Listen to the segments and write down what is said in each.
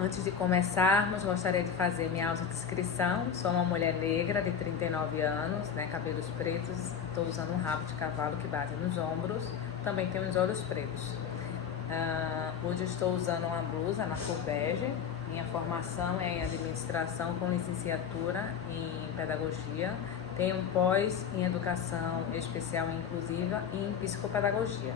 Antes de começarmos, gostaria de fazer minha autodescrição. Sou uma mulher negra de 39 anos, cabelos pretos, estou usando um rabo de cavalo que bate nos ombros, também tenho os olhos pretos. Hoje estou usando uma blusa na cor bege. Minha formação é em administração com licenciatura em pedagogia. Tenho um pós em educação especial e inclusiva e em psicopedagogia.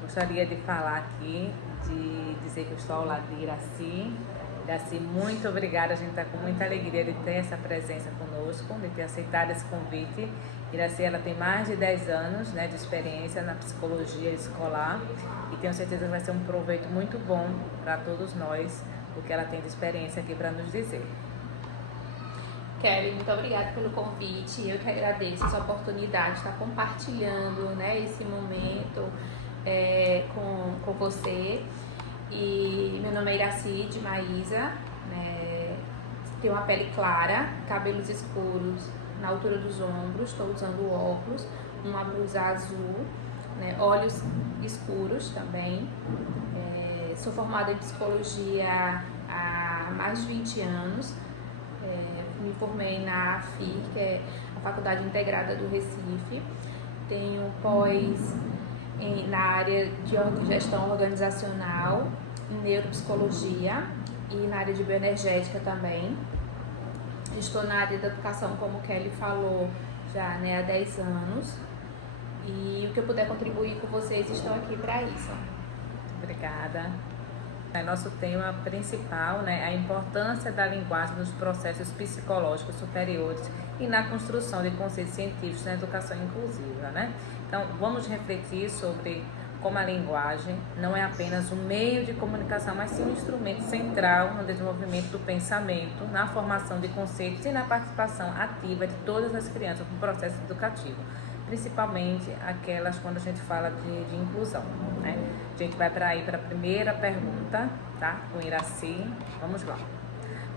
Gostaria de falar aqui, de dizer que eu estou ao lado de Iraci. Iraci, muito obrigada, a gente está com muita alegria de ter essa presença conosco, de ter aceitado esse convite. Iraci, ela tem mais de 10 anos de experiência na psicologia escolar e tenho certeza que vai ser um proveito muito bom para todos nós, o que ela tem de experiência aqui para nos dizer. Kelly, muito obrigada pelo convite. Eu que agradeço essa oportunidade de estar compartilhando esse momento com você. E meu nome é Iraci de Maísa, tenho uma pele clara, cabelos escuros na altura dos ombros, estou usando óculos, uma blusa azul, olhos escuros também. Sou formada em psicologia há mais de 20 anos. Me formei na AFIR, que é a Faculdade Integrada do Recife. Tenho pós na área de gestão organizacional, em neuropsicologia e na área de bioenergética também. Estou na área da educação, como o Kelly falou, já há 10 anos. E o que eu puder contribuir com vocês, estou aqui para isso. Obrigada. Nosso tema principal é a importância da linguagem nos processos psicológicos superiores e na construção de conceitos científicos na educação inclusiva. Então, vamos refletir sobre como a linguagem não é apenas um meio de comunicação, mas sim um instrumento central no desenvolvimento do pensamento, na formação de conceitos e na participação ativa de todas as crianças no processo educativo, principalmente aquelas quando a gente fala de inclusão. A gente vai para a primeira pergunta, tá? Com Iraci. Vamos lá.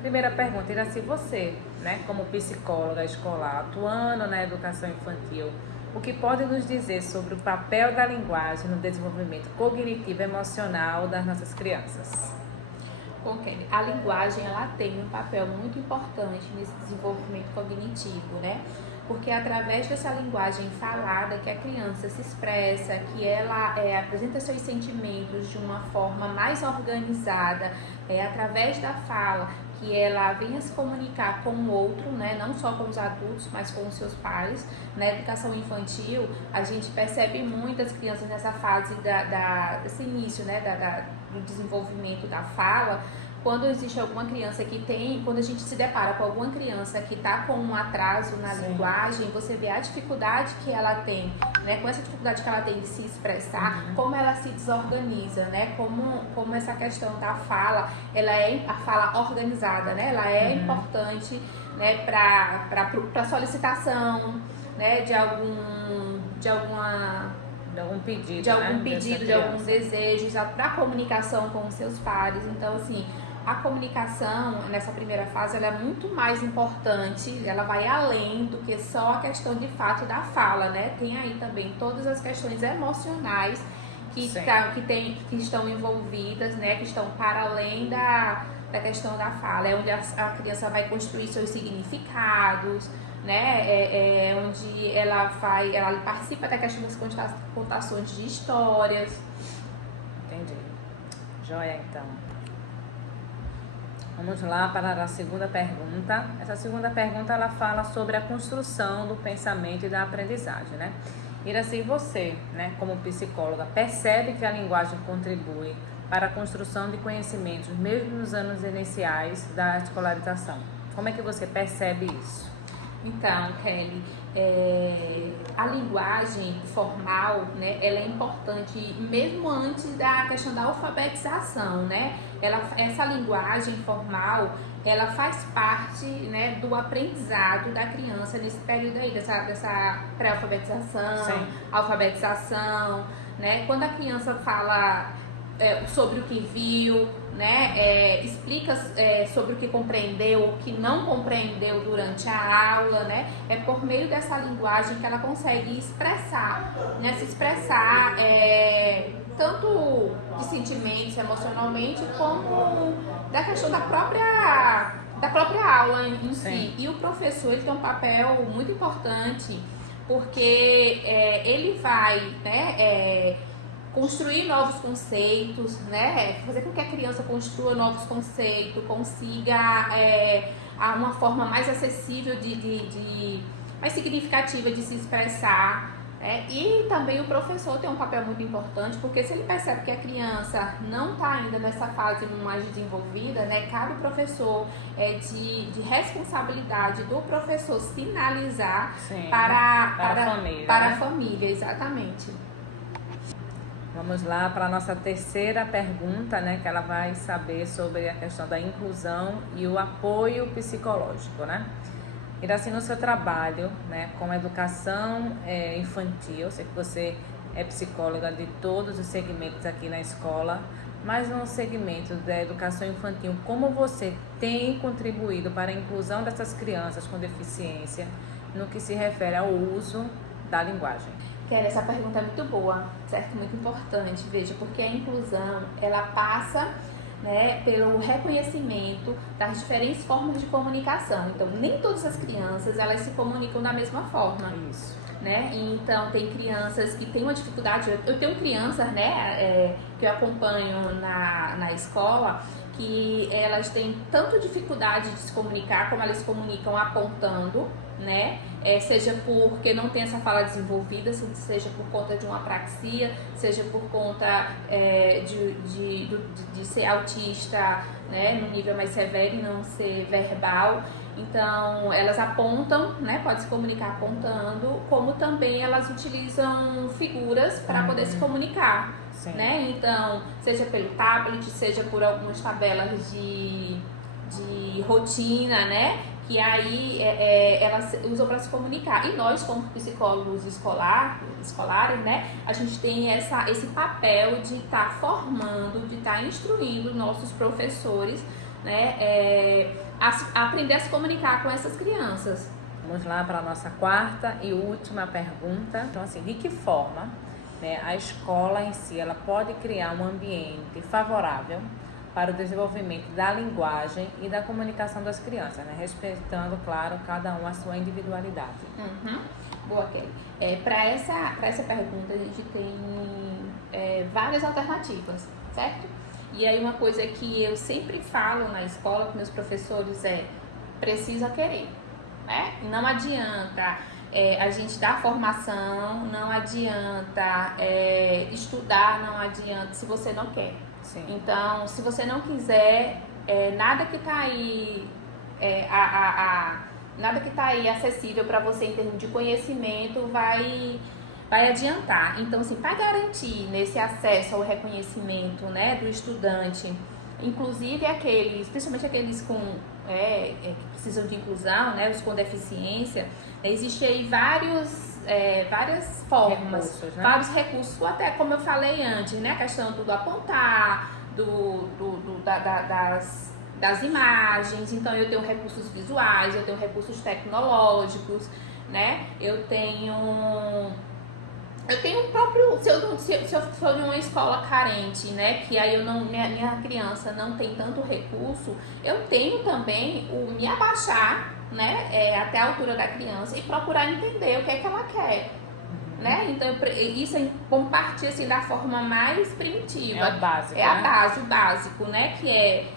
Primeira pergunta, Iraci, você, como psicóloga escolar, atuando na educação infantil, o que pode nos dizer sobre o papel da linguagem no desenvolvimento cognitivo e emocional das nossas crianças? Bom, Kelly, a linguagem ela tem um papel muito importante nesse desenvolvimento cognitivo, porque é através dessa linguagem falada que a criança se expressa, que ela apresenta seus sentimentos de uma forma mais organizada, através da fala que ela venha se comunicar com o outro, não só com os adultos, mas com os seus pares. Na educação infantil, a gente percebe muitas crianças nessa fase desse início, do desenvolvimento da fala. Quando existe alguma criança quando a gente se depara com alguma criança que está com um atraso na linguagem, você vê a dificuldade que ela tem, com essa dificuldade que ela tem de se expressar, como ela se desorganiza, como essa questão da fala, ela é a fala organizada, ela é importante, para solicitação, de algum pedido, de algum desejo, para a comunicação com os seus pares. Então, assim, a comunicação nessa primeira fase ela é muito mais importante, ela vai além do que só a questão de fato da fala, Tem aí também todas as questões emocionais que estão envolvidas, que estão para além da questão da fala. É onde a criança vai construir seus significados, onde ela participa da questão das contações de histórias. Entendi. Joia, então. Vamos lá para a segunda pergunta. Essa segunda pergunta ela fala sobre a construção do pensamento e da aprendizagem, Iraci, você, como psicóloga, percebe que a linguagem contribui para a construção de conhecimentos, mesmo nos anos iniciais da escolarização? Como é que você percebe isso? Então, Kelly, a linguagem formal, ela é importante mesmo antes da questão da alfabetização, Essa linguagem formal, ela faz parte, do aprendizado da criança nesse período aí, dessa pré-alfabetização, alfabetização, Quando a criança fala sobre o que viu, explica sobre o que compreendeu, o que não compreendeu durante a aula, É por meio dessa linguagem que ela consegue expressar, se expressar tanto de sentimentos, emocionalmente, como da questão da própria aula em si. E o professor, ele tem um papel muito importante, porque ele vai, né, construir novos conceitos, né, fazer com que a criança construa novos conceitos, consiga uma forma mais acessível, mais significativa de se expressar. E também o professor tem um papel muito importante, porque se ele percebe que a criança não está ainda nessa fase mais desenvolvida, né, cabe ao professor de responsabilidade do professor sinalizar para a família, exatamente. Vamos lá para a nossa terceira pergunta, né, que ela vai saber sobre a questão da inclusão e o apoio psicológico, né? Iraci, no seu trabalho, né, com educação infantil, sei que você é psicóloga de todos os segmentos aqui na escola, mas no segmento da educação infantil, como você tem contribuído para a inclusão dessas crianças com deficiência no que se refere ao uso da linguagem? Kelly, essa pergunta é muito boa, certo? Muito importante, veja, porque a inclusão, ela passa, né, pelo reconhecimento das diferentes formas de comunicação. Então, nem todas as crianças, elas se comunicam da mesma forma. Isso. Né? Então, tem crianças que têm uma dificuldade. Eu tenho crianças, né, que eu acompanho na escola, que elas têm tanto dificuldade de se comunicar, como elas se comunicam apontando, né? Seja porque não tem essa fala desenvolvida, seja por conta de uma apraxia, seja por conta de ser autista, né, no nível mais severo e não ser verbal. Então, elas apontam, né, pode se comunicar apontando, como também elas utilizam figuras para poder se comunicar. Né? Então, seja pelo tablet, seja por algumas tabelas de rotina, né? Que aí elas usam para se comunicar. E nós, como psicólogos escolares, né, a gente tem esse papel de estar formando, de estar instruindo nossos professores, né, a aprender a se comunicar com essas crianças. Vamos lá para a nossa quarta e última pergunta. Então, assim, de que forma, né, a escola em si ela pode criar um ambiente favorável para o desenvolvimento da linguagem e da comunicação das crianças, né? Respeitando, claro, cada um a sua individualidade. Boa, Kelly. Para essa pergunta, a gente tem várias alternativas, certo? E aí uma coisa que eu sempre falo na escola com meus professores precisa querer, né? Não adianta a gente dar formação, não adianta estudar, não adianta se você não quer. Sim. Então, se você não quiser, nada que está aí, nada que está aí acessível para você em termos de conhecimento vai adiantar. Então, assim, para garantir nesse acesso ao reconhecimento, né, do estudante, inclusive principalmente aqueles que precisam de inclusão, né, os com deficiência, existem aí várias formas, recursos, né? Vários recursos, até como eu falei antes, né, a questão do apontar, das imagens. Então eu tenho recursos visuais, eu tenho recursos tecnológicos, né, eu tenho o próprio, se eu for de uma escola carente, né, que aí minha criança não tem tanto recurso, eu tenho também o me abaixar, né, até a altura da criança e procurar entender o que é que ela quer, né? Então isso vamos partir assim da forma mais primitiva. É o básico, a base, o básico, né, que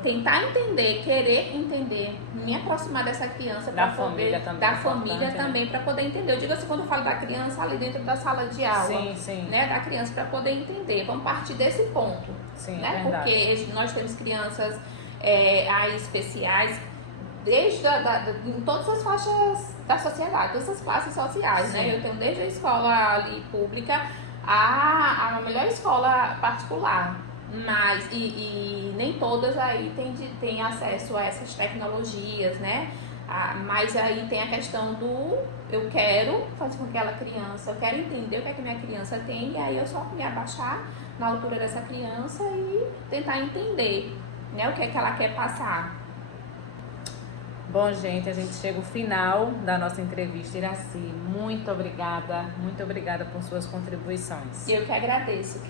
tentar entender, querer entender, me aproximar dessa criança da família também para poder entender. Eu digo assim, quando eu falo da criança ali dentro da sala de aula, sim. né, da criança para poder entender. Vamos partir desse ponto, sim, né? Porque nós temos crianças aí especiais em todas as faixas da sociedade, todas as classes sociais, né? Eu tenho desde a escola ali pública a melhor escola particular. Mas, e nem todas aí têm acesso a essas tecnologias, né? Mas aí tem a questão do eu quero fazer com que aquela criança, eu quero entender o que é que minha criança tem, e aí eu só me abaixar na altura dessa criança e tentar entender, né, o que é que ela quer passar. Bom, gente, a gente chega ao final da nossa entrevista. Iraci, muito obrigada por suas contribuições. Eu que agradeço,